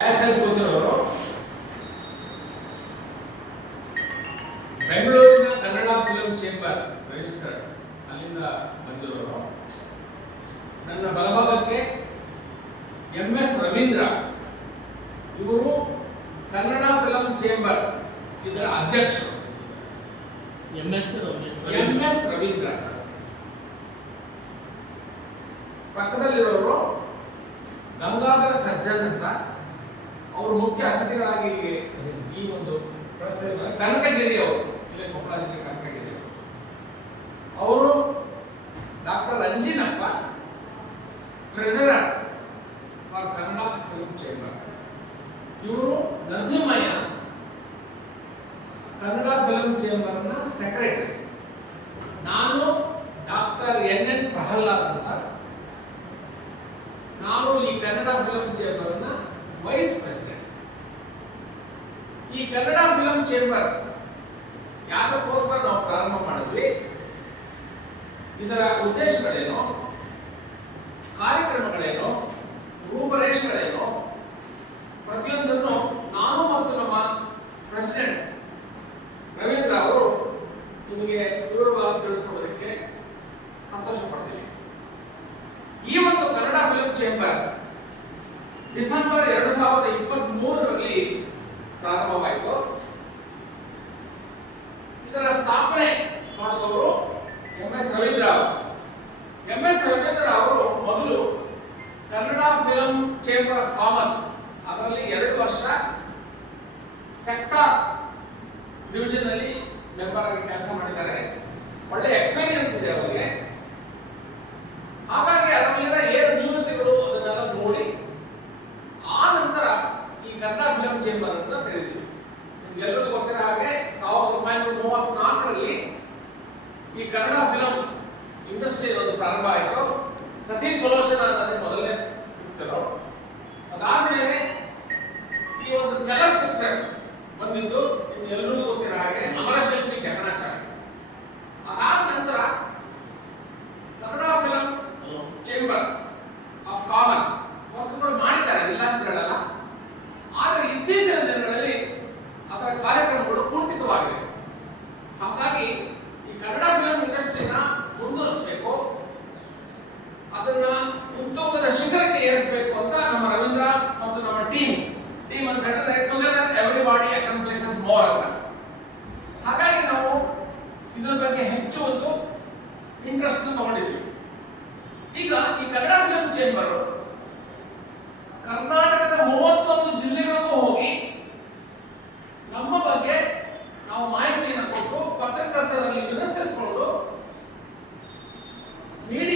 ಕೂತಿರೋರು ಬೆಂಗಳೂರಿನ Kannada film chamber registered ಅಲ್ಲಿಂದ ಬಂದಿರೋರು. ನನ್ನ ಬಲಭಾಗಕ್ಕೆ M S Ravindra. Ranjinappa treasurer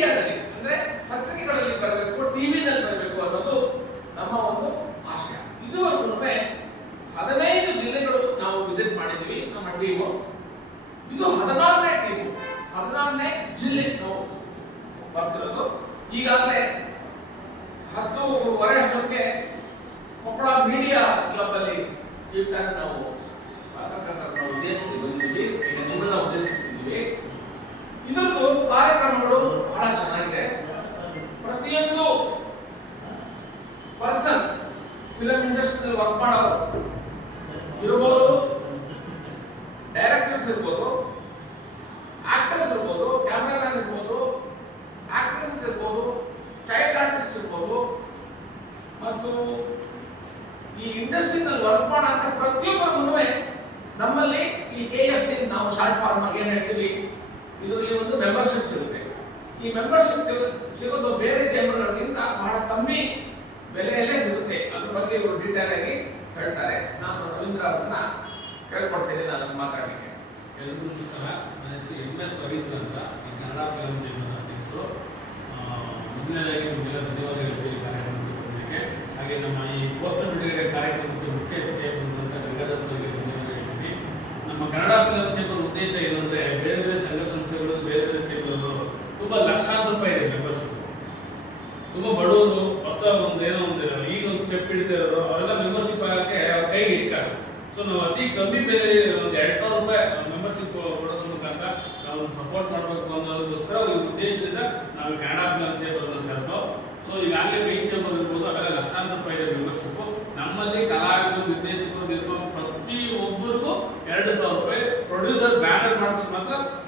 தெரியாது ಮಾಡೋರು ಇರ್ಬೋದು ಡೈರೆಕ್ಟರ್ಸ್ ಇರ್ಬೋದು ಆಕ್ಟ್ರೆಸ್ ಇರ್ಬೋದು ಕ್ಯಾಮ್ರಾಮನ್ ಇರ್ಬೋದು ಆಕ್ಟ್ರೆಸಸ್ ಇರ್ಬೋದು ಚೈಲ್ಡ್ ಆರ್ಟಿಸ್ಟ್ ಇರ್ಬೋದು. ಮತ್ತು ಈ ಇಂಡಸ್ಟ್ರಿನಲ್ಲಿ ವರ್ಕ್ ಮಾಡೋಂಥ ಪ್ರತಿಯೊಬ್ಬರೂ ನಮ್ಮಲ್ಲಿ ಈ ಕೆ ಎಫ್ ಸಿ ನಾವು ಶಾರ್ಟ್ ಫಾರ್ಮ್ ಆಗಿ ಏನು ಹೇಳ್ತೀವಿ? ಇದರಲ್ಲಿ ಒಂದು ಮೆಂಬರ್ಶಿಪ್ ಸಿಗುತ್ತೆ. ಈ ಮೆಂಬರ್ಶಿಪ್ ಸಿಗೋದು ಬೇರೆ ಚೇಂಬರ್ಗಳಿಗಿಂತ ಬಹಳ ಕಮ್ಮಿ ಬೆಲೆಯಲ್ಲೇ ಸಿಗುತ್ತೆ. ಅದ್ರ ಬಗ್ಗೆ ಇವರು ಡೀಟೇಲ್ ಆಗಿ ಹೇಳ್ತಾರೆ. ನಾನು ರವೀಂದ್ರ ಅವ್ರನ್ನ ಕೇಳ್ಕೊಡ್ತೇನೆ ನಾನು ಮಾತಾಡಲಿಕ್ಕೆ. ಎಲ್ಲರಿಗೂ ನಮಸ್ಕಾರ ನನ್ನ ಹೆಸರು ಎಂ ಎಸ್ ರವೀಂದ್ರ ಅಂತ ಈ ಕನ್ನಡ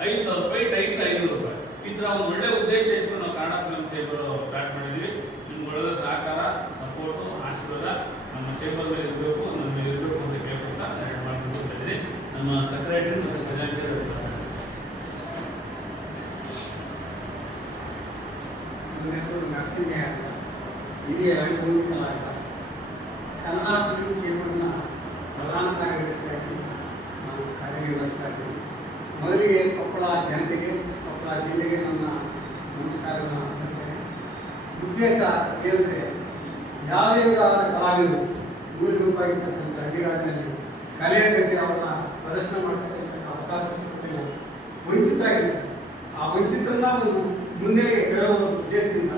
ಐದು ಸಾವಿರ ರೂಪಾಯಿ ಟೈಪ್ ಐನೂರು ರೂಪಾಯಿ. ಈ ಥರ ಒಂದು ಒಳ್ಳೆ ಉದ್ದೇಶ ಇಟ್ಟು ನಾವು ಕನ್ನಡ ಫಿಲ್ಮ್ ಚೇಂಬರ್ ಸ್ಟಾರ್ಟ್ ಮಾಡಿದ್ದೀವಿ ನಿಮ್ಗೆ ಒಳ್ಳೆ ಸಹಕಾರ ಸಪೋರ್ಟು ಆಶೀರ್ವಾದ ನಮ್ಮ ಚೇಂಬರ್ ಮೇಲೆ ಇರಬೇಕು, ನಮ್ಮ ಮೇಲೆ ಇರಬೇಕು ಅಂತ ಕೇಳ್ಕೊಳ್ತಾ ಎರಡು ಮಾತು ನಮ್ಮ ಸೆಕ್ರೆಟರಿ ಮತ್ತು ಖಜಾಂಚರ್ ಹೆಸರು ನರ್ಸಿಂಗೇ ಅಂತ. ಹಿರಿಯ ರಂಗಭೂಮಿ ಕಲಾವಿದ ಕನ್ನಡ ಫಿಲ್ಮ್ ಚೇಂಬರ್ನ ಪ್ರಧಾನ ಕಾರ್ಯದರ್ಶಿಯಾಗಿ ನಾವು ಕಾರ್ಯನಿರ್ವಹಿಸ್ತಾ ಇದ್ದೀನಿ. ಮೊದಲಿಗೆ ಕೊಪ್ಪಳ ಜನತೆಗೆ, ಕೊಪ್ಪಳ ಜಿಲ್ಲೆಗೆ ನನ್ನ ನಮಸ್ಕಾರವನ್ನು ಅರ್ಪಿಸ್ತೇನೆ ಉದ್ದೇಶ ಏನಂದರೆ, ಯಾವುದೇ ವಿಧವಾದ ಕಲಾವಿದರು ಮೂಲಭೂತವಾಗಿರ್ತಕ್ಕಂಥ ಹಳ್ಳಿಗಾಡಿನಲ್ಲಿ ಕಲೆಯಂತೆ ಅವರನ್ನ ಪ್ರದರ್ಶನ ಮಾಡ್ತಕ್ಕಂಥ ಅವಕಾಶ ಸಿಗೋದಿಲ್ಲ ವಂಚಿತರಾಗಿದ್ದಾರೆ ಆ ವಂಚಿತರನ್ನ ಒಂದು ಮುಂದೆ ತರುವ ಉದ್ದೇಶದಿಂದ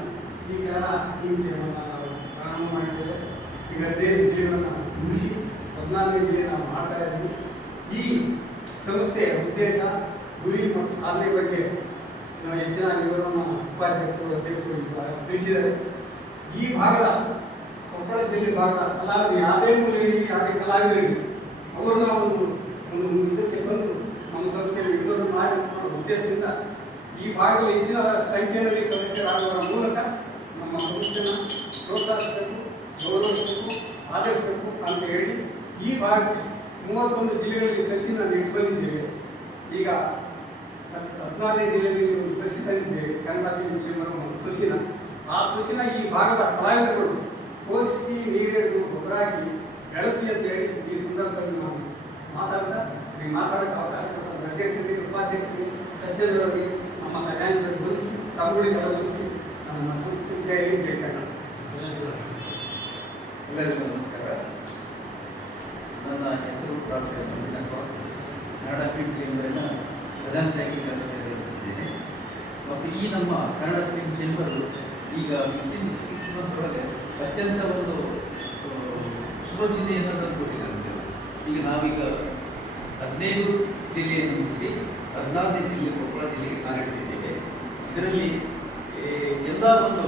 ಈ ಕನ್ನಡ ಮುಂಚೆಯನ್ನು ನಾವು ಪ್ರಾರಂಭ ಮಾಡಿದ್ದೇವೆ. ಈಗ ಹದಿನೈದು ಜಿಲ್ಲೆಗಳನ್ನು ಮುಗಿಸಿ ಹದಿನಾರನೇ ಜಿಲ್ಲೆ ನಾವು ಮಾಡ್ತಾ ಇದ್ದೀವಿ. ಈ ಸಂಸ್ಥೆಯ ಉದ್ದೇಶ ಗುರಿ ಮತ್ತು ಸಾಧನೆ ಬಗ್ಗೆ ನಾವು ಹೆಚ್ಚಿನ ವಿವರವನ್ನು ಉಪಾಧ್ಯಕ್ಷರು, ಅಧ್ಯಕ್ಷರು ಈ ಭಾಗದ ಕೊಪ್ಪಳ ಜಿಲ್ಲೆ ಭಾಗದ ಕಲಾವಿದರು ಯಾವುದೇ ಮೂಲೆಯಲ್ಲಿ ಯಾವುದೇ ಕಲಾವಿದರಿಗೆ ಅವ್ರನ್ನ ಒಂದು ಒಂದು ಇದಕ್ಕೆ ತಂದು ನಮ್ಮ ಸಂಸ್ಥೆಯಲ್ಲಿ ವಿವರ ಮಾಡಿ ಉದ್ದೇಶದಿಂದ ಈ ಭಾಗದಲ್ಲಿ ಹೆಚ್ಚಿನ ಸಂಖ್ಯೆಯಲ್ಲಿ ಸದಸ್ಯರಾಗುವ ಮೂಲಕ ನಮ್ಮ ಸಂಸ್ಥೆನ ಪ್ರೋತ್ಸಾಹಿಸಬೇಕು, ಗೌರವಿಸಬೇಕು ಆದರಿಸಬೇಕು ಅಂತ ಹೇಳಿ ಈ ಭಾಗಕ್ಕೆ ಮೂವತ್ತೊಂದು ಜಿಲ್ಲೆಗಳಲ್ಲಿ ಸಸಿನ ನೆಟ್ಟು ಬಂದಿದ್ದೇವೆ. ಈಗ ಹದ್- ಹದಿನಾರನೇ ಜಿಲ್ಲೆಯಲ್ಲಿ ಒಂದು ಸಸಿ ತಂದಿದ್ದೇವೆ. ಕನ್ನಡ ಫಿಲ್ಮ್ ಚೇಂಬರ್ ಒಂದು ಸಸಿನ. ಆ ಸಸಿನ ಈ ಭಾಗದ ಕಲಾವಿದರುಗಳು ಪೋಷಿಸಿ ನೀರಿಡಿದು ಗೊಬ್ಬರ ಹಾಕಿ ಬೆಳೆಸಿ ಅಂತ ಹೇಳಿ ಈ ಸಂದರ್ಭದಲ್ಲಿ ನಾನು ಮಾತಾಡ್ತಾ, ನಿಮಗೆ ಮಾತಾಡೋಕ್ಕೆ ಅವಕಾಶ ಕೊಟ್ಟಂತ ಅಧ್ಯಕ್ಷರಿಗೆ, ಉಪಾಧ್ಯಕ್ಷರಿಗೆ ಸಜ್ಜನರವರಿಗೆ ನಮ್ಮ ಖಜಾಂಚರಿಗೆ ಬಂಧಿಸಿ ತಮ್ಮಗಳಿಗೆಲ್ಲ ಬಂಧಿಸಿ ನಮ್ಮ ಜೈ ಜೈ ಕನ್ನಡ. ಎಲ್ಲರಿಗೂ ನಮಸ್ಕಾರ. ನನ್ನ ಹೆಸರು ಡಾಕ್ಟರ್ ಮಂಜುನಪ್ಪ ಕನ್ನಡ ಫಿಲ್ಮ್ ಚೇಂಬರಿನ ಸಾಹಿತ್ಯ ಕೆಲಸ ನಿರ್ವಹಿಸುತ್ತಿದ್ದೇನೆ ಮತ್ತು ಈ ನಮ್ಮ ಕನ್ನಡ ಫಿಲ್ಮ್ ಚೇಂಬರ್ ಈಗ ವಿತಿನ್ ಸಿಕ್ಸ್ ಮಂತ್ ಒಳಗೆ ಅತ್ಯಂತ ಒಂದು ಶುಭ ಜಿಲ್ಲೆಯನ್ನು ತಂದುಕೊಟ್ಟಿದ್ದಾರೆ ನಮಗೆ. ಈಗ ನಾವೀಗ ಹದಿನೈದು ಜಿಲ್ಲೆಯನ್ನು ಮುಗಿಸಿ ಹದಿನಾರನೇ ಜಿಲ್ಲೆ ಕೊಪ್ಪಳ ಜಿಲ್ಲೆಗೆ ಕಾಲಿಟ್ಟಿದ್ದೇವೆ ಇದರಲ್ಲಿ ಎಲ್ಲ ಒಂದು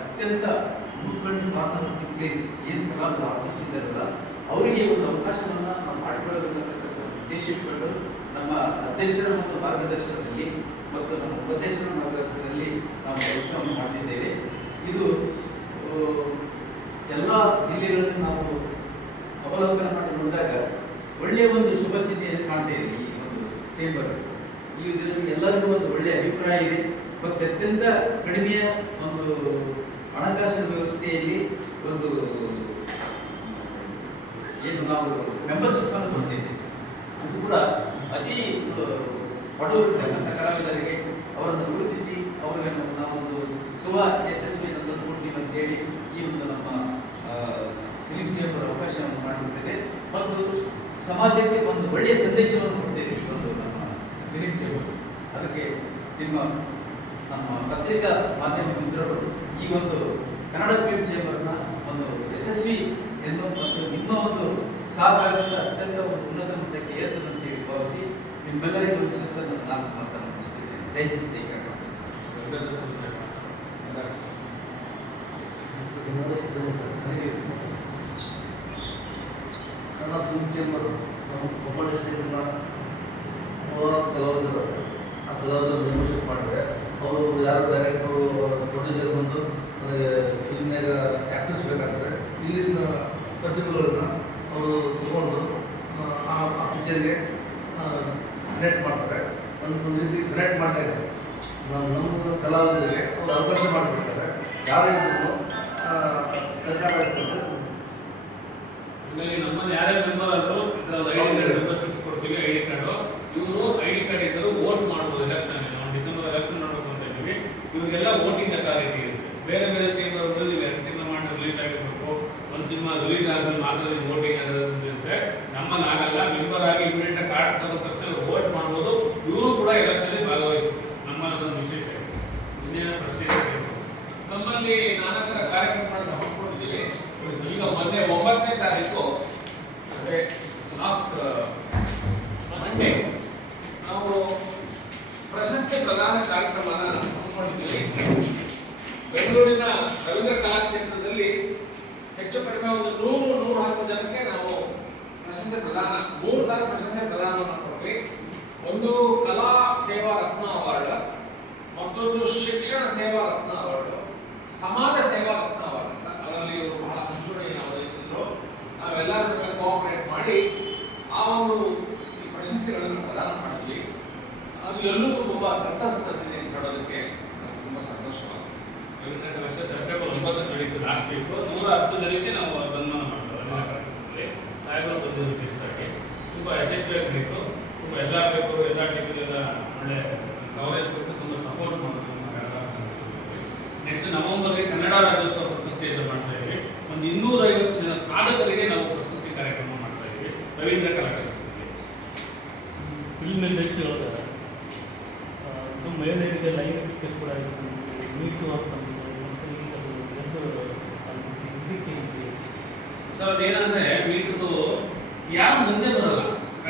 ಅತ್ಯಂತ ಮುಖಂಡ ಕಾನೂನು ಪ್ಲೇಸ್ ಏನು ಕಲಾವಿದ ಆರ್ಟಿಸ್ಟ್ ಇದ್ದಾರಲ್ಲ ಅವರಿಗೆ ಒಂದು ಅವಕಾಶವನ್ನು ನಾವು ಮಾಡಿಕೊಳ್ಳಬೇಕಂತಕ್ಕಂಥ ಉದ್ದೇಶ ಇಟ್ಕೊಂಡು ನಮ್ಮ ಅಧ್ಯಕ್ಷರ ಮತ್ತು ಮಾರ್ಗದರ್ಶನದಲ್ಲಿ ಮತ್ತು ನಮ್ಮ ಉಪಾಧ್ಯಕ್ಷರ ಮಾರ್ಗದರ್ಶನದಲ್ಲಿ ನಾವು ಕೆಲಸವನ್ನು ಮಾಡಿದ್ದೇವೆ ಇದು ಎಲ್ಲ ಜಿಲ್ಲೆಗಳನ್ನು ನಾವು ಅವಲೋಕನ ಮಾಡಿ ನೋಡಿದಾಗ ಒಳ್ಳೆಯ ಒಂದು ಶುಭ ಚಿಹ್ನೆಯನ್ನು ಕಾಣ್ತಾ ಇದೆ ಈ ಒಂದು ಚೇಂಬರ್ ಈ ಇದರಲ್ಲಿ ಎಲ್ಲರಿಗೂ ಒಂದು ಒಳ್ಳೆಯ ಅಭಿಪ್ರಾಯ ಇದೆ. ಮತ್ತು ಅತ್ಯಂತ ಕಡಿಮೆಯ ಒಂದು ಹಣಕಾಸಿನ ವ್ಯವಸ್ಥೆಯಲ್ಲಿ ಒಂದು ಏನು ನಾವು ಮೆಂಬರ್ಶಿಪ್ ಅನ್ನು ಕೊಡ್ತೀವಿ. ಅದು ಕೂಡ ಅತಿ ಬಡವರಿರ್ತಕ್ಕಂಥ ಕಲಾವಿದರಿಗೆ ಅವರನ್ನು ಗುರುತಿಸಿ ಅವರಿಗೆ ನಾವು- ನಾವೊಂದು ಶುಭ ಯಶಸ್ವಿಯನ್ನು ತಂದುಕೊಡ್ತೀವಿ ಅಂತೇಳಿ ಈ ಒಂದು ನಮ್ಮ ಫಿಲಿಂ ಚೇಂಬರ್ ಅವಕಾಶವನ್ನು ಮಾಡಿಕೊಟ್ಟಿದೆ. ಮತ್ತು ಸಮಾಜಕ್ಕೆ ಒಂದು ಒಳ್ಳೆಯ ಸಂದೇಶವನ್ನು ಕೊಟ್ಟಿದೆ ಈ ಒಂದು ನಮ್ಮ ಫಿಲಿಂ ಚೇಂಬರ್ ಅದಕ್ಕೆ ನಿಮ್ಮ, ನಮ್ಮ ಪತ್ರಿಕಾ ಮಾಧ್ಯಮ ಮಿತ್ರರು ಈ ಒಂದು ಕನ್ನಡ ಫಿಲಿಂ ಚೇಂಬರ್ನ ಒಂದು ಯಶಸ್ವಿ ಎಂದು ಮತ್ತು ನಿಮ್ಮ ಒಂದು ಸಹಕಾರದಿಂದ ಅತ್ಯಂತ ಒಂದು ಉನ್ನತ ಮಟ್ಟಕ್ಕೆ ಏರ್ತದಂತೆ ಭಾವಿಸಿ ನಿಮ್ಮೆಲ್ಲರಿಗೂ ಒಂದು ಸತ್ತ ನಾನು ನಾಲ್ಕು ಮಾತನ್ನು ಮುಗಿಸ್ತಿದ್ದೇನೆ. ಜೈ ಹಿಂದ್, ಜೈ ಕನ್ನಡ ಕೊಪ್ಪಳ ಡಿಸ್ಟಿಕ್ನ ಕಲಾವಿದರು ಆ ಕಲಾವಿದರ ಮೆಂಬರ್ಶಿಪ್ ಮಾಡಿದ್ರೆ ಅವರು ಯಾರು ಡೈರೆಕ್ಟರು ಫೋಟೋದಲ್ಲಿ ಬಂದು ನನಗೆ ಫಿಲ್ಮ್ನಾಗ ಆ್ಯಕ್ಟರ್ಸ್ ಬೇಕಾದ್ರೆ ಇಲ್ಲಿಂದ ಪ್ರತಿಭೆಗಳನ್ನ ಅವರು ತಗೊಂಡು ಆ ಆ ಪಿಕ್ಚರ್ಗೆ ಕನೆಕ್ಟ್ ಮಾಡ್ತಾರೆ. ಒಂದು ಒಂದು ರೀತಿ ಕನೆಕ್ಟ್ ಇದ್ದಾರೆ. ನಮ್ಮ ನಮ್ಮ ಕಲಾವಿದರಿಗೆ ಅವರು ಅವಕಾಶ ಮಾಡಿಬಿಡ್ತಾರೆ ಯಾರೇ ಇದ್ದರೂ ಸರ್ಕಾರ ಇರ್ತದೆ ಹೀಗಾಗಿ ನಮ್ಮಲ್ಲಿ ಯಾರೇ ಮೆಂಬರ್ ಆದರೂ ಮೆಂಬರ್ಶಿಪ್ ಕೊಡ್ತೀವಿ ಐ ಡಿ ಕಾರ್ಡು. ಇವರು ಐ ಡಿ ಕಾರ್ಡ್ ಇದ್ದರೂ ವೋಟ್ ಮಾಡ್ಬೋದು ಎಲೆಕ್ಷನ್ ನಾವು ಡಿಸೆಂಬರ್ ಎಲೆಕ್ಷನ್ ಮಾಡಬೇಕು ಅಂತ ಇದ್ದೀವಿ. ಇವರಿಗೆಲ್ಲ ವೋಟಿಂಗ್ ಅಥಾರಿಟಿ ಇರುತ್ತೆ. ಬೇರೆ ಬೇರೆ ಚೇಂಬರ್ ನೀವು ಎರಡು ಸಿನಿಮಾ ಮಾಡಿ ರಿಲೀಸ್ ಆಗಿರ್ಬೇಕು. ಒಂದು ಸಿನಿಮಾ ರಿಲೀಸ್ ಆದ್ಮೇಲೆ ಮಾತ್ರ ನೀವು ವೋಟಿಂಗ್ ಇರುತ್ತೆ ನಮ್ಮಲ್ಲಿ ಆಗಲ್ಲ ಮೆಂಬರ್ ಆಗಿ ಇಮಿಡಿಯೇಟ್ ಕಾರ್ಡ್ ತಗೊಂಡ ತಕ್ಷಣ ವೋಟ್ ಮಾಡ್ಬೋದು. ಇವರು ಕೂಡ ಎಲೆಕ್ಷನ್ ಭಾಗವಹಿಸ್ತಾರೆ ನಮ್ಮಲ್ಲಿ ಅದೊಂದು ವಿಶೇಷ ಇನ್ನೇನು ಪ್ರಶ್ನೆ? ನಮ್ಮಲ್ಲಿ ನಾನಾ ಥರ ಕಾರ್ಯಕ್ರಮಗಳನ್ನು ಹಮ್ಮಿಕೊಂಡಿದ್ದೀವಿ. ಈಗ ಮೊನ್ನೆ ಒಂಬತ್ತನೇ ತಾರೀಕು ಅಂದರೆ ಲಾಸ್ಟ್ ಮಂಡೇ ನಾವು ಪ್ರಶಸ್ತಿ ಪ್ರದಾನ ಕಾರ್ಯಕ್ರಮನ ಹಮ್ಮಿಕೊಂಡಿದ್ದೀವಿ. ಬೆಂಗಳೂರಿನ ರವೀಂದ್ರ ಕಲಾಕ್ಷೇತ್ರದಲ್ಲಿ ಹೆಚ್ಚು ಕಡಿಮೆ ಒಂದು ನೂರು ನೂರು ಹತ್ತು ಜನಕ್ಕೆ ನಾವು ಪ್ರಶಸ್ತಿ ಪ್ರದಾನ, ಮೂರು ತರ ಪ್ರಶಸ್ತಿ ಪ್ರದಾನ ಕೊಟ್ವಿ ಒಂದು ಕಲಾ ಸೇವಾ ರತ್ನ ಅವಾರ್ಡ್, ಮತ್ತೊಂದು ಶಿಕ್ಷಣ ಸೇವಾ ರತ್ನ ಅವಾರ್ಡ್, ಸಮಾಜ ಸೇವಾ ರತ್ನ ಅವಾರ್ಡ್ ಅಂತ. ಅದರಲ್ಲಿ ಇವರು ಬಹಳ ಮುಂಚೂಣಿಯನ್ನು ವಹಿಸಿದ್ರು ನಾವೆಲ್ಲರೂ ಕೋಆಪರೇಟ್ ಮಾಡಿ ಆ ಒಂದು ಪ್ರಶಸ್ತಿಗಳನ್ನು ಪ್ರದಾನ ಮಾಡಿದ್ವಿ. ಅದು ಎಲ್ಲರಿಗೂ ತುಂಬ ಸಂತಸ ತಂದಿದೆ ಅಂತ ಹೇಳೋದಕ್ಕೆ ನನಗೆ ತುಂಬಾ ಸಂತೋಷವಾಗಿದೆ ರವೀಂದ್ರ ವರ್ಷ ಸೆಪ್ಟೆಂಬರ್ ಒಂಬತ್ತು ನಡೀತು ಲಾಸ್ಟ್ ವೀಕ್ ನೂರ ಹತ್ತು ನಾವು ಸನ್ಮಾನ ಮಾಡ್ತಾರೆ ರವೀಂದ್ರ ಕಲಾಕ್ಷೇತ್ರದಲ್ಲಿ ಸಾಹೇಬರು ಬಂದಿದ್ದು ಗೆಸ್ಟಾಗಿ. ತುಂಬ ಯಶಸ್ವಿಯಾಗಿ ತುಂಬ ಎಲ್ಲ ಪೇಪರು ಎಲ್ಲ ಟೀಮಿಗೆಲ್ಲ ಒಳ್ಳೆ ಕವರೇಜ್ ಕೊಟ್ಟು ತುಂಬ ಸಪೋರ್ಟ್ ಮಾಡೋದು ನಮ್ಮ ನೆಕ್ಸ್ಟ್ ನವೆಂಬರ್ಗೆ ಕನ್ನಡ ರಾಜ್ಯೋತ್ಸವ ಪ್ರಶಸ್ತಿಯನ್ನು ಮಾಡ್ತಾ ಇದ್ದೀವಿ. ಒಂದು ಇನ್ನೂರ ಐವತ್ತು ಜನ ನಾವು ಪ್ರಶಸ್ತಿ ಕಾರ್ಯಕ್ರಮ ಮಾಡ್ತಾ ಇದ್ದೀವಿ. ರವೀಂದ್ರ ಕಲಾಕ್ಷೇತ್ರದಲ್ಲಿ. ಫಿಲ್ಮ್ ಇಂಡಸ್ಟ್ರಿ ಒಳಗೆ ಇದು ಮಹಿಳೆಯರಿಗೆ ಲೈಂಗಿಕ ಕಿರುಕುಳ ಮೀಟು ಅಂತಂದ್ರೆ ಮತ್ತು ಈಗ ಅದು ಎಂದು ಅದು ಇದಕ್ಕೆ ಇದೆ. ಸರ್ ಅದೇನಂದ್ರೆ ಮೀಟರ್ದು ಯಾರು ಮುಂದೆ ಬರಲ್ಲ.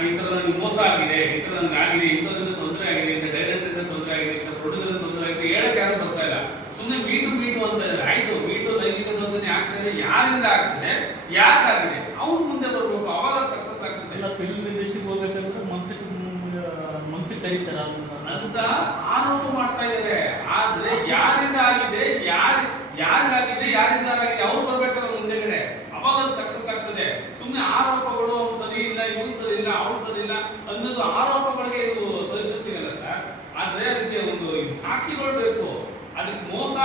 ಈ ಥರ ನನಗೆ ಮೋಸ ಆಗಿದೆ ಈ ಥರ ನನಗೆ ಆಗಿದೆ ಇಂಥದ್ರಿಂದ ತೊಂದರೆ ಆಗಿದೆ ಇಂಥ ಡೈರೆಕ್ಟರಿಂದ ತೊಂದರೆ ಆಗಿದೆ ಇಂಥ ಪ್ರೊಡ್ಯೂಸರ್ ತೊಂದರೆ ಆಗಿದೆ ಹೇಳಕ್ಕೆ ಯಾರು ಬರ್ತಾ ಇಲ್ಲ. ಸುಮ್ಮನೆ ಮೀಟು ಮೀಟು ಅಂತ ಇದ್ದಾರೆ ಆಯ್ತು ಮೀಟು ಲೈಂಗಿಕ ದೋಷಣೆ ಆಗ್ತದೆ ಯಾರಿಂದ ಆಗ್ತದೆ ಯಾಕಾಗಿದೆ ಅವ್ನು ಮುಂದೆ ಬರಬೇಕು ಅವಾಗ ಸಕ್ಸಸ್ ಆಗ್ತದೆ. ಇಲ್ಲ ಫಿಲ್ಮ್ ಇಂಡಸ್ಟ್ರಿಗೆ ಹೋಗ್ಬೇಕಂದ್ರೆ ಮನ್ಸಿಗೆ ಮಂಚಕ್ಕೆ ಕರೀತಾರೆ ಅಂತ ಆರೋಪ ಮಾಡ್ತಾ ಇದ್ದಾರೆ. ಆದ್ರೆ ಯಾರಿಂದ ಆಗಿದೆ ಯಾರು ಯಾರಿಗಾಗಿದೆ ಯಾರಿಂದ ಆಗಿದೆ ಅವ್ರು ಬರ್ಬೇಕಲ್ಲ ಮುಂದೆಗಡೆ ಅವಾಗ ಅದು ಸಕ್ಸಸ್ ಆಗ್ತದೆ ಸುಮ್ಮನೆ ಆರೋಪಗಳು ಅವ್ನು ಸರಿ ಇಲ್ಲ ಇವ್ನು ಸರಿ ಇಲ್ಲ ಅವ್ನು ಸರಿ ಇಲ್ಲ ಅನ್ನೋದು ಆರೋಪಗಳಿಗೆ ಇದು ಸಜೆಷನ್ ಸಿಗಲ್ಲ ಸರ್ ಆದ್ರೆ ಅದಕ್ಕೆ ಒಂದು ಇದು ಸಾಕ್ಷಿಗಳು ಬೇಕು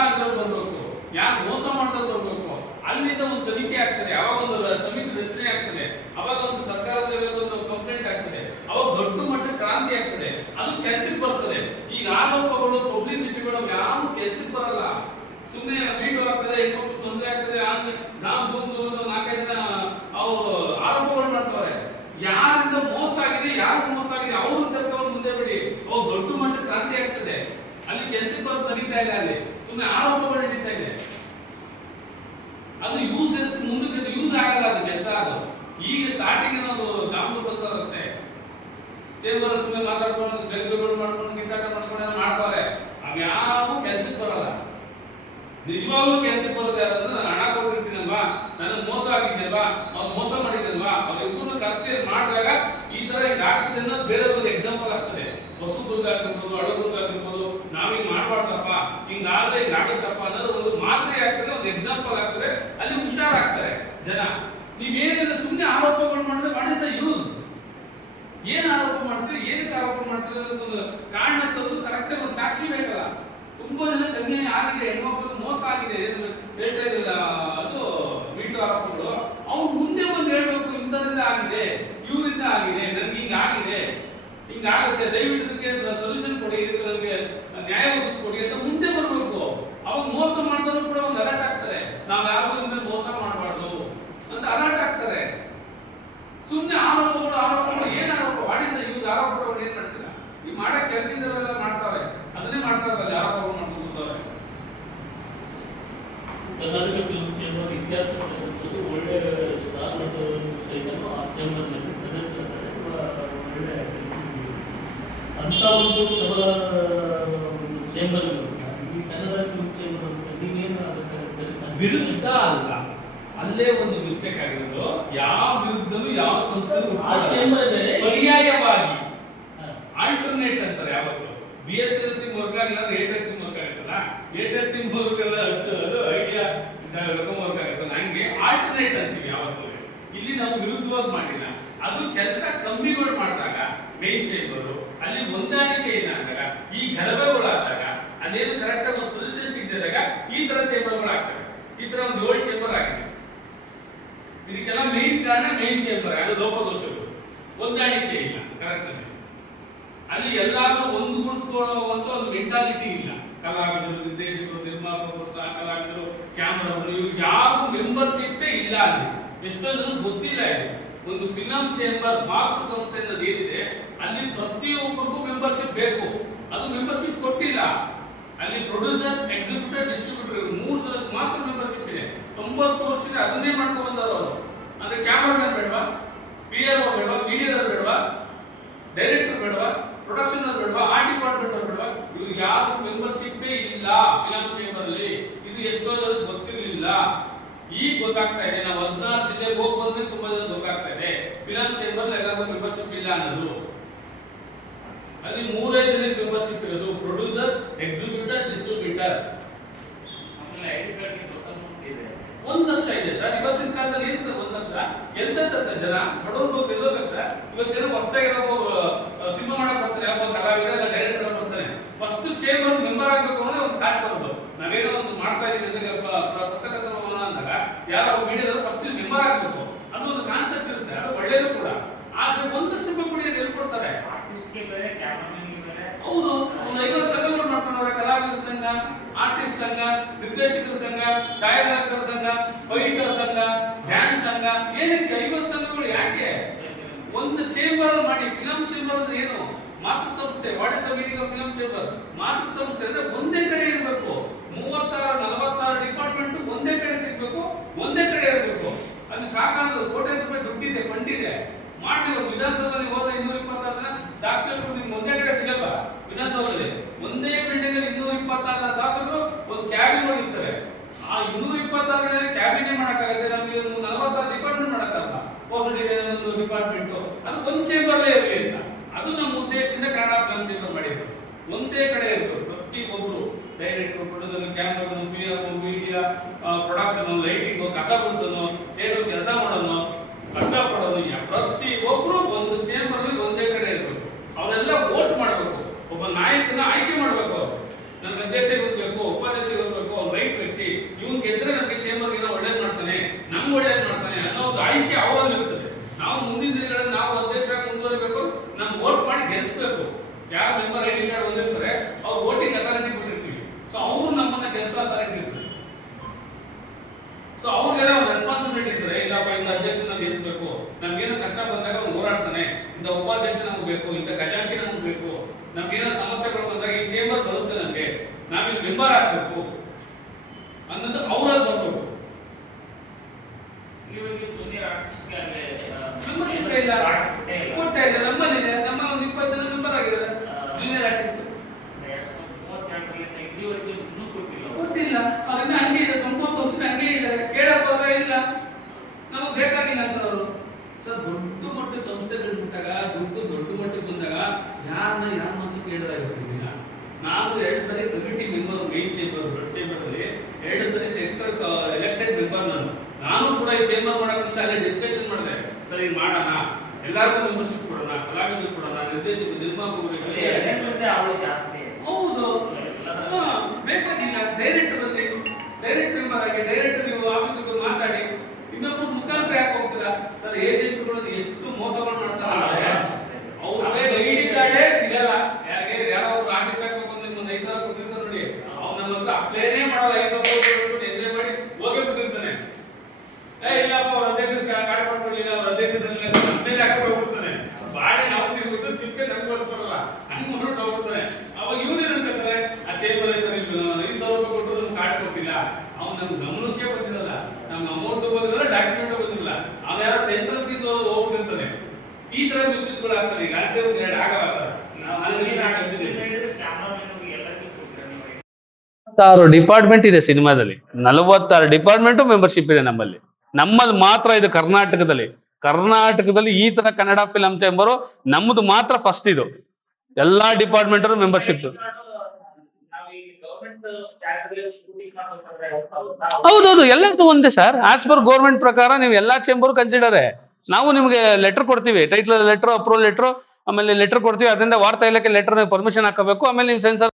ಅದಕ್ಕೆ ಬರಬೇಕು. ಯಾರು ಮೋಸ ಮಾಡೋದು ಬರಬೇಕು. ಅಲ್ಲಿಂದ ಒಂದು ತನಿಖೆ ಆಗ್ತದೆ. ಯಾವಾಗ ಒಂದು ಸಮಿತಿ ರಚನೆ ಆಗ್ತದೆ. ಅವಾಗ ಒಂದು ಸರ್ಕಾರದ ಒಂದು ಕಂಪ್ಲೇಂಟ್ ಆಗ್ತದೆ. ಅವಾಗ ದೊಡ್ಡ ಮಟ್ಟ ಕ್ರಾಂತಿ ಆಗ್ತದೆ. ಅದು ಕೆಲ್ಸಕ್ಕೆ ಬರ್ತದೆ. ಈಗ ಆರೋಪಗಳು ಪಬ್ಲಿಸಿಟಿಗಳು ಯಾರು ಕೆಲ್ಸಕ್ಕೆ ಬರಲ್ಲ. ಸುಮ್ಮನೆ ಬೀಟು ಆಗ್ತದೆ ಇನ್ನೊಬ್ರು ತೊಂದರೆ ಆಗ್ತದೆ ನಾವು ಬಂದು ಅಂತ ನಾಲ್ಕೈದು ಜನ ಅವರು ಆರೋಪಗಳು ಮಾಡ್ತಾರೆ ಯಾರಿಂದ ಮೋಸ ಆಗಿದೆ ಯಾರು ಮೋಸ ಆಗಿದೆ, ಅವರು ಕರ್ಕೊಂಡು ಮುಂದೆ ಬಿಡಿ. ಅವ್ರು ದೊಡ್ಡ ಮಟ್ಟ ಕ್ರಾಂತಿ ಆಗ್ತದೆ. ಅಲ್ಲಿ ಕೆಲ್ಸಕ್ಕೆ ಬರೋದು ನಡೀತಾ ಇಲ್ಲ ಅಲ್ಲಿ. ಸುಮ್ಮನೆ ಆರೋಪಗಳು ನಡೀತಾ ಇದೆ ಅದು ಯೂಸ್ಲೆಸ್ ಮುಂದಕ್ಕೆ ಯೂಸ್ ಆಗಲ್ಲ, ಅದು ಕೆಲಸ ಅದು. ಈಗ ಸ್ಟಾರ್ಟಿಂಗ್ ಅದು ದಾಮ್ದು ಬಂದಿರುತ್ತೆ ಚೇಂಬರ್ಸ್ ಮೇಲೆ ಮಾತಾಡ್ಕೊಂಡು ಗರಿಗೆಗಳು ಮಾಡ್ಕೊಂಡು, ಕಿತ್ತಾಟ ಮಾಡ್ಕೊಂಡು ಮಾಡ್ತಾರೆ. ಅವ್ಯಾವು ಕೆಲಸಕ್ಕೆ ಬರಲ್ಲ. ನಿಜವಾಗ್ಲೂ ಕೆಲಸಕ್ಕೆ ಬರುತ್ತೆ ಅಂದ್ರೆ ನಾನು ಹಣ ಕೊಟ್ಟಿರ್ತೀನಲ್ವಾ? ನನಗೆ ಮೋಸ ಆಗಿದೆಯಲ್ವಾ? ಅವ್ನು ಮೋಸ ಮಾಡಿದಲ್ವಾ? ಅವ್ರಿಬ್ಬರು ಕರ್ಸಿ ಮಾಡಿದಾಗ ಈ ತರ ಹಿಂಗ್ ಆಗ್ತದೆ ಅನ್ನೋದು ಬೇರೆ ಒಂದು ಎಕ್ಸಾಂಪಲ್ ಆಗ್ತದೆ. ಹೊಸದುರ್ಗ ಆಗಿರ್ಬೋದು, ಹಳದುರ್ಗ ಆಗಿರ್ಬೋದು ನಾವ್ ಮಾಡಬಾರ್ದಪ್ಪ ಮಾಡ್ಬಾರ್ದಪ್ಪ ಹಿಂಗ್ ಆದ್ರೆ ಹಿಂಗ್ ಆಗುತ್ತಪ್ಪ ಅನ್ನೋದು ಒಂದು ಮಾದರಿ ಆಗ್ತದೆ, ಒಂದು ಎಕ್ಸಾಂಪಲ್ ಆಗ್ತದೆ, ಅಲ್ಲಿ ಹುಷಾರಾಗ್ತಾರೆ ಜನ. ನೀವೇನಿಲ್ಲ ಸುಮ್ಮನೆ ಆರೋಪಗಳು ಮಾಡಿದ್ರೆ ವಾಟ್ ಯೂಸ್ ಏನು ಆರೋಪ ಮಾಡ್ತೀರಿ, ಏನಕ್ಕೆ ಆರೋಪ ಮಾಡ್ತೀರಿ ಅನ್ನೋದೊಂದು ಕಾರಣ ತಂದು ಕರೆಕ್ಟ್ ಒಂದು ಸಾಕ್ಷಿ ಬೇಕಲ್ಲ. ತುಂಬಾ ಜನ ಕನ್ಯೆ ಆಗಿದೆ ಹೆಣ್ಮಕ್ಳು ಮೋಸ ಆಗಿದೆ ಹೇಳ್ತಾ ಇದ್ದಿಲ್ಲ ಅದು ಮೀಟು ಆರೋಪಗಳು. ಅವ್ರು ಮುಂದೆ ಬಂದು ಹೇಳ್ಬೇಕು, ಇಂಥದ್ರಿಂದ ಆಗಿದೆ, ಇವರಿಂದ ಆಗಿದೆ, ನನ್ಗೆ ಹಿಂಗ ಆಗಿದೆ. ಹಿಂಗಾಗುತ್ತೆ ದಯವಿಟ್ಟು ಸೊಲ್ಯೂಷನ್ ಕೊಡಿ. ಇದಕ್ಕೆ ನನಗೆ ನ್ಯಾಯ ಒದಗಿಸ್ಕೊಡಿ ಅಂತ ಮುಂದೆ ಬರಬೇಕು ಅವಾಗ ಮೋಸ ಮಾಡಿದ್ರು ಕೂಡ ಒಂದು ಅಲರ್ಟ್ ಆಗ್ತಾರೆ ನಾವು ಯಾರಿಗೂ ಇನ್ಮೇಲೆ ಮೋಸ ಮಾಡಬಾರ್ದು ಅಂತ ಅಲರ್ಟ್ ಆಗ್ತಾರೆ ಸುಮ್ಮನೆ ಆರೋಪಗಳು ಆರೋಪಗಳು ಏನ್ ಆರೋಪ ವಾಟ್ ಇಸ್ ದ ಯೂಸ್ ಆರೋಪ ತಗೊಂಡು ಏನ್ ಮಾಡ್ತೀರಾ ಈ ಮಾಡೋ ಕೆಲಸದವರೆಲ್ಲ ಮಾಡ್ತಾರೆ ಅದನ್ನೇ ಮಾಡ್ತಾರೆ ಆರೋಪಗಳು ಮಾಡ್ಕೊಂಡು ಕೂತವ್ರೆ. ಕರ್ನಾಟಕ ಫಿಲ್ಮ್ ಚೇಂಬರ್ ಇತಿಹಾಸ ತಕ್ಕಂಥದ್ದು ಒಳ್ಳೆ ಸ್ಟಾರ್ ನಟರನ್ನು ಸಹಿತನು ಆ ಚೇಂಬರ್ನಲ್ಲಿ ಸದಸ್ಯರಿದ್ದಾರೆ ಒಳ್ಳೆ ಕೆಲಸ ಅಂತ ಒಂದು ಸಬಲ ಚೇಂಬರ್ ಈ ಕನ್ನಡ ಫಿಲ್ಮ್ ಚೇಂಬರ್ ಅಂತ ನೀವೇನು ಅದಕ್ಕೆ ಸರಿಸ ವಿರುದ್ಧ ಅಲ್ಲ ಅಲ್ಲೇ ಒಂದು ಮಿಸ್ಟೇಕ್ ಆಗಿರೋದು ಯಾವ ವಿರುದ್ಧವೂ ಯಾವ ಸಂಸ್ಥೆ ಆ ಚೇಂಬರ್ ಪರ್ಯಾಯವಾಗಿ. ಆಲ್ಟರ್ನೇಟ್ ಅಂತಾರೆ ಯಾವತ್ತು? B S L SIM work ಆಗಿಲ್ಲ ಏರ್ಟೆಲ್ ವರ್ಕ್ ಆಗುತ್ತಲ್ಲ? ಏರ್ಟೆಲ್ ಸಿಮ್ ವರ್ಕ್ ಎಲ್ಲ ಹಚ್ಚೋದು ಐಡಿಯಾ ವರ್ಕ್ ಆಗುತ್ತಲ್ಲ? ಹಂಗೆ ಆಲ್ಟರ್ನೇಟ್ ಅಂತೀವಿ ಯಾವತ್ತು. ಇಲ್ಲಿ ನಾವು ವಿರುದ್ಧವಾಗಿ ಮಾಡಿಲ್ಲ. ಅದು ಕೆಲಸ ಕಮ್ಮಿಗಳು ಮಾಡಿದಾಗ ಮೇನ್ ಚೇಂಬರು ಅಲ್ಲಿ ಹೊಂದಾಣಿಕೆ ಇಲ್ಲ ಅಂದಾಗ ಈ ಗಲಭೆಗಳಾದಾಗ ಅಲ್ಲೇನು ಕರೆಕ್ಟ್ ಆಗಿ ಒಂದು ಸೊಲ್ಯೂಷನ್ ಸಿಗದಾಗ ಈ ತರ ಚೇಂಬರ್ಗಳು ಆಗ್ತವೆ ಈ ತರ ಒಂದು ಏಳು ಚೇಂಬರ್ ಆಗಿದೆ. ಇದಕ್ಕೆಲ್ಲ ಮೇನ್ ಕಾರಣ ಮೇನ್ ಚೇಂಬರ್ ಅದು ಲೋಪದೋಷಗಳು ಹೊಂದಾಣಿಕೆ ಇಲ್ಲ ಕರೆಕ್ಷನ್ ಅಲ್ಲಿ ಎಲ್ಲಾರು ಒಂದುಗೂಡಿಸ್ಕೊಳ್ಳುವಂತ ಒಂದು ಮೆಂಟಾಲಿಟಿ ಇಲ್ಲ. ಕಲಾವಿದರು, ನಿರ್ದೇಶಕರು, ನಿರ್ಮಾಪಕರು ಸಹ, ಕಲಾವಿದರು ಕ್ಯಾಮರಾಮನ್ ಇವ್ರು ಯಾರು ಮೆಂಬರ್ಶಿಪ್ಪೇ ಇಲ್ಲ ಅಲ್ಲಿ. ಎಷ್ಟೋ ಗೊತ್ತಿಲ್ಲ ಇದು. ಒಂದು ಫಿಲಂ ಚೇಂಬರ್ ಮಾತೃ ಸಂಸ್ಥೆ ಅನ್ನೋದು ಏನಿದೆ, ಅಲ್ಲಿ ಪ್ರತಿಯೊಬ್ಬರಿಗೂ ಮೆಂಬರ್ಶಿಪ್ ಬೇಕು. ಅದು ಮೆಂಬರ್ಶಿಪ್ ಕೊಟ್ಟಿಲ್ಲ. ಅಲ್ಲಿ ಪ್ರೊಡ್ಯೂಸರ್ ಎಕ್ಸಿಕ್ಯೂಟಿವ್ ಡಿಸ್ಟ್ರಿಬ್ಯೂಟರ್ ಮೂರು ಜನಕ್ಕೆ ಮಾತ್ರ ಮೆಂಬರ್ಶಿಪ್ ತೊಂಬತ್ತು ವರ್ಷದ ಅದನ್ನೇ ಮಾಡ್ಕೊಂಡು ಬಂದವರು ಅವರು. ಅಂದ್ರೆ ಕ್ಯಾಮರಾಮನ್ ಬೇಡವಾ? ಪಿ ಆರ್ ಓ ಬೇಡವಾ? ಮೀಡಿಯಾದವ್ರು ಬೇಡವಾ? ಡೈರೆಕ್ಟರ್ ಬೇಡವಾ? ಪ್ರೊಡಕ್ಷನ್ ಬೇಡವಾ? ಆರ್ಟ್ ಡಿಪಾರ್ಟ್ಮೆಂಟ್ ಅವ್ರು ಬೇಡವಾ? ಇವ್ರು ಯಾರು ಮೆಂಬರ್ಶಿಪ್ಪೇ ಇಲ್ಲ ಫಿಲಂ ಚೇಂಬರ್ ಅಲ್ಲಿ. ಇದು ಎಷ್ಟೋ ಜನ ಗೊತ್ತಿರಲಿಲ್ಲ. ಈಗ ಗೊತ್ತಾಗ್ತಾ ಇದೆ, ನಾವು ಹದಿನಾರು ಜಿಲ್ಲೆಗೆ ಹೋಗಿ ಬಂದ್ರೆ ತುಂಬಾ ಫಿಲಂ ಚೇಂಬರ್ ಎಲ್ಲರಿಗೂ ಮೆಂಬರ್ಶಿಪ್ ಇಲ್ಲ ಅನ್ನೋದು. ಅಲ್ಲಿ ಮೂರೇ ಜನಕ್ಕೆ ಮೆಂಬರ್ಶಿಪ್ ಇರೋದು ಪ್ರೊಡ್ಯೂಸರ್ ಎಕ್ಸಿಕ್ಯೂಟರ್ ಡಿಸ್ಟ್ರಿಬ್ಯೂಟರ್ ಆಮೇಲೆ ಒಂದ್ ಲಕ್ಷ ಇದೆ ಸರ್. ಇವತ್ತಿನ ಕಾಲದಲ್ಲಿ ಏನು ಸರ್ ಒಂದು ಲಕ್ಷ? ಎಂತೆಂತ ಸರ್ ಜನ? ಬಡವರು ಗೆಲ್ಲೋಬೇಕು ಸರ್? ಇವತ್ತೇನೋ ಹೊಸದಾಗಿ ಸಿನಿಮಾ ಮಾಡಕ್ ಬರ್ತಾರೆ ಒಬ್ಬ ಕಲಾವಿದ ಇಲ್ಲ ಡೈರೆಕ್ಟರ್ ಬರ್ತಾರೆ. ಫಸ್ಟ್ ಚೇಂಬರ್ ಮೆಂಬರ್ ಆಗಬೇಕು ಅಂದ್ರೆ ಒಂದು ಕಾರ್ಡ್ ಬರೋದು ನಾವೇನೋ ಒಂದು ಮಾಡ್ತಾ ಇದ್ದೀವಿ ಪತ್ರಕರ್ತರ ಭವನ ಅಂದಾಗ ಯಾರೋ ಮೀಡಿಯಾದವರು ಫಸ್ಟ್ ಮೆಂಬರ್ ಆಗ್ಬೇಕು ಅನ್ನೋ ಒಂದು ಕಾನ್ಸೆಪ್ಟ್ ಇರುತ್ತೆ. ಅದು ಒಳ್ಳೇದು ಕೂಡ. ಆದ್ರೆ ಒಂದು ಲಕ್ಷ ರೂಪಾಯಿ ಕೊಡಿ ಅಂತ ಹೇಳ್ಕೊಡ್ತಾರೆ? ಆರ್ಟಿಸ್ಟ್ಗೆ ಬೇರೆ ಕ್ಯಾಮ್ರಾಮನ್ಗೆ ಬೇರೆ ಹೌದು. ಒಂದು ಐವತ್ತು ಸಂಘಗಳು ಮಾಡ್ಕೊಂಡವ್ರೆ ಕಲಾವಿದ ಸಂಘ. ಆರ್ಟಿಸ್ಟ್ ಸಂಘ, ನಿರ್ದೇಶಕರ ಸಂಘ, ಛಾಯಾಗ್ರಾಹಕರ ಸಂಘ, ಫೈಟರ್ ಸಂಘ, ಡ್ಯಾನ್ಸ್ ಸಂಘ, ಏನಕ್ಕೆ ಐವತ್ತು ಸಂಘಗಳು ಯಾಕೆ? ಒಂದು ಚೇಂಬರ್ ಮಾಡಿ ಫಿಲಂ ಚೇಂಬರ್ ಅಂದ್ರೆ ಏನು? ಮಾತೃ ಸಂಸ್ಥೆ what is meaning of film chamber ಮಾತೃ ಸಂಸ್ಥೆ ಅಂದ್ರೆ ಒಂದೇ ಕಡೆ ಇರಬೇಕು. ಮೂವತ್ತಾರು, ನಲವತ್ತಾರು ಡಿಪಾರ್ಟ್ಮೆಂಟ್ ಒಂದೇ ಕಡೆ ಸಿಗ್ಬೇಕು, ಒಂದೇ ಕಡೆ ಇರಬೇಕು. ಅಲ್ಲಿ ಸಾಕಾದ ಕೋಟೆ ರೂಪಾಯಿ ದುಡ್ಡಿದೆ ಫಂಡ್ ಇದೆ. ಮಾಡಿ ವಿಧಾನಸಭೆಯಲ್ಲಿ ಹೋದ್ರೆ ಇನ್ನೂರ ಇಪ್ಪತ್ತಾರು ಜನ, ಸಾಕ್ಷರರು ನಿಮ್ಗೆ ಒಂದೇ ಕಡೆ ಸಿಗಲ್ಲ ವಿಧಾನಸೌಧದಲ್ಲಿ ಒಂದೇ ಬಿಲ್ಡಿಂಗ್ ಅಲ್ಲಿ ಇನ್ನೂರ ಇಪ್ಪತ್ತಾರು ಶಾಸಕರು ಒಂದು ಕ್ಯಾಬಿನ್ ಇರ್ತಾರೆ ಆ ಇನ್ನೂರ ಇಪ್ಪತ್ತಾರು ಕ್ಯಾಬಿನೇ ಮಾಡಕ್ಕಾಗುತ್ತೆ ನಮಗೆ ಒಂದು ನಲವತ್ತಾರು ಡಿಪಾರ್ಟ್ಮೆಂಟ್ ಮಾಡಕ್ಕಾಗಲ್ಲ. ಪೋಸ್ಟ್ ಒಂದು ಡಿಪಾರ್ಟ್ಮೆಂಟ್ ಅದು ಒಂದು ಚೇಂಬರ್ಲೇ ಇರಲಿ ಅಂತ ಅದು ನಮ್ಮ ಉದ್ದೇಶದಿಂದ ಕನ್ನಡ ಫಿಲಂ ಚೇಂಬರ್ ಮಾಡಿದ್ರು. ಒಂದೇ ಕಡೆ ಇರ್ತದೆ ಪ್ರತಿ ಒಬ್ರು director camera P F media production lighting ಕಸ ಗುಡಿಸೋನು ಥಿಯೇಟರ್ ಕೆಲಸ ಮಾಡೋನು ಕಷ್ಟಪಡೋನು ಯಾ- ಪ್ರತಿ ಒಬ್ರು ಒಂದು ಚೇಂಬರ್ ಒಂದೇ ಕಡೆ ಇರಬೇಕು ಅವರೆಲ್ಲ ವೋಟ್ ಮಾಡಬೇಕು ಒಬ್ಬ ನಾಯಕನ ಆಯ್ಕೆ ಮಾಡಬೇಕು ಅವರು ನನ್ನ ಅಧ್ಯಕ್ಷ ಇರಬೇಕು ಉಪಾಧ್ಯಕ್ಷ ಇರಬೇಕು ಅವ್ನು ರೈಟ್ ವ್ಯಕ್ತಿ ಇವ್ನು ಗೆದ್ರೆ ನಮಗೆ ಚೇಂಬರ್ಗೆ ಏನೋ ಒಳ್ಳೇದು ಮಾಡ್ತಾನೆ ನಮ್ಗೆ ಒಳ್ಳೇದು ಮಾಡ್ತಾನೆ ಅನ್ನೋ ಒಂದು ಆಯ್ಕೆ ಅವರಲ್ಲಿ ಇರ್ತದೆ ನಾವು ಮುಂದಿನ ದಿನಗಳಲ್ಲಿ ನಾವು ಅಧ್ಯಕ್ಷ ಮುಂದುವರಿಬೇಕು ನಮ್ಗೆ ವೋಟ್ ಮಾಡಿ ಗೆಲ್ಲಿಸ್ಬೇಕು ಯಾವ ಮೆಂಬರ್ ಐ ಡಿ ಕಾರ್ಡ್ ಹೊಂದಿರ್ತಾರೆ ಅವ್ರು ವೋಟಿಂಗ್ ಅಥಾರಿಟಿ ಕೊಟ್ಟಿರ್ತೀವಿ ಸೊ ಅವರು ನಮ್ಮನ್ನ ಗೆಲ್ಸೋ ಅಥಾರಿಟಿ ಇರ್ತದೆ ಸೊ ಅವ್ರಿಗೆಲ್ಲ ಒಂದು ರೆಸ್ಪಾನ್ಸಿಬಿಲಿಟಿ ಇರ್ತದೆ ಅಧ್ಯಕ್ಷ ನಮ್ಗೆ ಅಧ್ಯಕ್ಷನ ಗೆಲ್ಲಿಸ್ಬೇಕು. ನಮ್ಗೇನೋ ಕಷ್ಟ ಬಂದಾಗ ಅವ್ನು ಹೋರಾಡ್ತಾನೆ. ಇಂಥ ಉಪಾಧ್ಯಕ್ಷ ನಮ್ಗೆ ಬೇಕು ಇಂಥ ಖಜಾಂಕಿ ನಮ್ಗೆ ಬೇಕು. ನಮ್ಗೇನೋ ಸಮಸ್ಯೆಗಳು ಬಂದಾಗ ಈ ಚೇಂಬರ್ ಬರುತ್ತೆ ನಮಗೆ. ನಾವಿಲ್ಲಿ ಮೆಂಬರ್ ಆಗ್ಬೇಕು. ಅನ್ನೋದು ಅವ್ರಲ್ಲಿ ಬರ್ಬೇಕು ಮೆಂಬರ್ಶಿಪ್ ಇಲ್ಲ ಕೊಟ್ಟೇ ಇಲ್ಲ ಕೊಟ್ಟೆ ಇಲ್ಲ ನಮ್ಮಲ್ಲಿದೆ ನಮ್ಮ ಒಂದು ಇಪ್ಪತ್ತು ಜನ ಮೆಂಬರ್ ಆಗಿದ್ದಾರೆ ಜೂನಿಯರ್ ಆರ್ಟಿಸ್ಟ್ ಎರಡ್ ಸಾವಿರದ ಮೂವತ್ತೆರಡರಿಂದ ಇಲ್ಲಿವರೆಗೂ ಇನ್ನೂ ಕೊಟ್ಟಿಲ್ಲ ಗೊತ್ತಿಲ್ಲ ಅವ್ರಿಂದ ಹಂಗೆ ಇದೆ ತೊಂಬತ್ತು ವರ್ಷ ಹಂಗೆ ಇದ್ದಾರೆ ಕೇಳಪ್ಪ ಅಂದ್ರೆ ಇಲ್ಲ ನಮಗೆ ಬೇಕಾಗಿಲ್ಲ ಅಂತ ಅವರು ಸರ್ ದೊಡ್ಡ ಮಟ್ಟದ ಸಂಸ್ಥೆಗಳು ಬಿಟ್ಟಾಗ ದುಡ್ಡು ದೊಡ್ಡ ಮಟ್ಟಕ್ಕೆ ಬಂದಾಗ ಯಾರನ್ನ ಯಾರ ಮಾತು ಕೇಳಲಾಗಿರ್ತಿಲ್ಲ ನಾನು ಎರಡು ಸರಿ committee member main chamber chamber ಅಲ್ಲಿ ಎರಡು ಸರಿ ಸೆಕ್ಟರ್ ಎಲೆಕ್ಟೆಡ್ ಮೆಂಬರ್ ನಾನು. ನಾನು ಕೂಡ ಈ ಚೇಂಬರ್ ಮಾಡಕ್ಕೆ ಮುಂಚೆ ಅಲ್ಲಿ ಡಿಸ್ಕಷನ್ ಮಾಡಿದೆ. ಸರ್ ಈಗ ಮಾಡೋಣ. ಎಲ್ಲರಿಗೂ ಮೆಂಬರ್ಶಿಪ್ ಕೊಡೋಣ ಕಲಾವಿದರು ಕೊಡೋಣ ನಿರ್ದೇಶಕ ನಿರ್ಮಾಪಕರಿಗೆ ಎರಡರಿಂದ ಅವಳು ಜಾಸ್ತಿ. ಹೌದು. ಬೇಕಾಗಿಲ್ಲ. ಡೈರೆಕ್ಟ್ ಬಂದು ಡೈರೆಕ್ಟ್ ಮೆಂಬರ್ ಆಗಿ ಡೈರೆಕ್ಟ್ ನೀವು ಆಫೀಸಿಗೆ ಮಾತಾಡಿ ಇನ್ನೊಬ್ಬರು ಮುಖಾಂತರ ಯಾಕೆ ಹೋಗ್ತೀರಾ ಸರ್ ಏಜೆಂಟ್ಗಳು ಎಷ್ಟು ಮೋಸಗಳು ಮಾಡ್ತಾರೆ ಅವ್ರ ಕೈಲಿ ಐಡಿ ಕಾರ್ಡೇ ಸಿಗಲ್ಲ ಯಾಕೆ ಯಾರೋ ಒಬ್ರು ಆಫೀಸ್ ಹಾಕ್ಬೇಕು ಅಂದ್ರೆ ಒಂದು ಐದು ಸಾವಿರ ಕೊಟ್ಟಿರ್ತಾರೆ ನೋಡಿ ಅವ್ನು ನಮ್ಮ ಹತ್ರ ಅಪ್ಲೈನೇ ಮಾಡೋದು ಐದು ಸಾವಿರ ಕೊಟ್ಬಿಟ್ಟು ಎಂಜಾಯ್ ಮಾಡಿ ಹೋಗೇ ಬಿಟ್ಟಿರ್ತಾನೆ ಏ ಇಲ್ಲಪ್ಪ ಅವ್ರ ಅಧ್ಯಕ್ಷ ಕಾರ್ಡ್ ಮಾಡ್ಕೊಳ್ಳಿಲ್ಲ ಅವ್ರ ಅಧ್ಯಕ್ಷ ಅಷ್ಟೇ ಹಾಕೊಂಡು ಹೋಗ್ಬಿಡ್ತಾನೆ ಬಾಡಿ ನಾವು ತಿರ್ಬಿಟ್ಟು ಚಿಪ್ಪೆ ನಮ್ಗೋಸ್ಕರಲ್ಲ ಹಂಗ್ ಮಾಡ್ಬಿಟ್ಟು ಹೋಗ್ಬಿಡ್ತಾನೆ ಅವಾಗ ಇವ್ನೇನ್ ಅನ್ಕೋತಾರೆ ಆ ಚೇಂಬರ್ ಸರ್ ಐದು ಸಾವಿರ ರೂಪಾಯಿ ಕೊಟ್ಟು ನಮ್ಗೆ ಕಾರ್ಡ್ ಕೊಟ್ಟಿಲ್ಲ ಅವ್ನು ನಮ್ಗೆ ಗಮನಕ್ಕೆ ಬಂದಿರಲ್ಲ ನಮ್ಮ ಅಮೌಂಟ್ ಬಂದಿರಲ್ಲ ಡಾಕ್ಯುಮೆಂಟ್ ಬಂದಿರಲ್ಲ ಅವ್ನು ಯಾರೋ ಸೆಂಟ್ರಲ್ ತಿಂದು ಹೋಗ್ಬಿಟ್ಟಿರ್ತಾನೆ ಈ ತರ ಮಿಸ್ಯೂಸ್ಗಳು ಆಗ್ತವೆ ಈಗ ಅಡ್ಡೆ ಒಂದು ಎರಡು ಆಗಲ್ಲ ಸರ್ ನಾವು ಅಲ್ಲಿ ಕ್ಯಾಮ್ರಾಮನ್ ಎಲ್ಲರಿಗೂ ಕೊಡ್ತಾರೆ ನೀವು ನಲವತ್ತಾರು ಡಿಪಾರ್ಟ್ಮೆಂಟ್ ಇದೆ ಸಿನಿಮಾದಲ್ಲಿ. ನಲವತ್ತಾರು ಡಿಪಾರ್ಟ್ಮೆಂಟ್ ಮೆಂಬರ್ಶಿಪ್ ಇದೆ ನಮ್ಮಲ್ಲಿ. ನಮ್ಮದು ಮಾತ್ರ ಇದು ಕರ್ನಾಟಕದಲ್ಲಿ. ಕರ್ನಾಟಕದಲ್ಲಿ ಈ ತರ ಕನ್ನಡ ಫಿಲಂ ಚೇಂಬರು ನಮ್ಮದು ಮಾತ್ರ ಫಸ್ಟ್ ಇದು. ಎಲ್ಲಾ ಡಿಪಾರ್ಟ್ಮೆಂಟ್ ಮೆಂಬರ್ಶಿಪ್ ಹೌದೌದು ಎಲ್ಲದೂ ಒಂದೇ ಸರ್ ಆಸ್ ಪರ್ ಗೌರ್ಮೆಂಟ್ ಪ್ರಕಾರ ನೀವು ಎಲ್ಲಾ ಚೇಂಬರ್ ಕನ್ಸಿಡರ್ ನಾವು ನಿಮಗೆ ಲೆಟರ್ ಕೊಡ್ತೀವಿ. ಟೈಟ್ಲ್ ಲೆಟರ್ ಅಪ್ರೂವಲ್ ಲೆಟರ್ ಆಮೇಲೆ ಲೆಟರ್ ಕೊಡ್ತೀವಿ. ಅದರಿಂದ ವಾರ್ತಾ ಇಲಾಖೆ ಲೆಟರ್ ನೀವು ಪರ್ಮಿಷನ್ ಹಾಕಬೇಕು. ಆಮೇಲೆ ನೀವು ಸೆನ್ಸರ್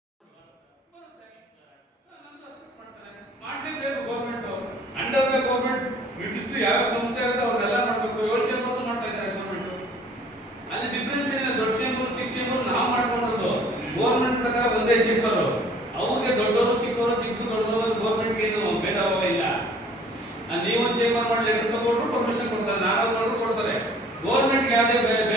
ಕೊಡ್ತಾರೆ ಗೌರ್ಮೆಂಟ್ಗೆ ಯಾವುದೇ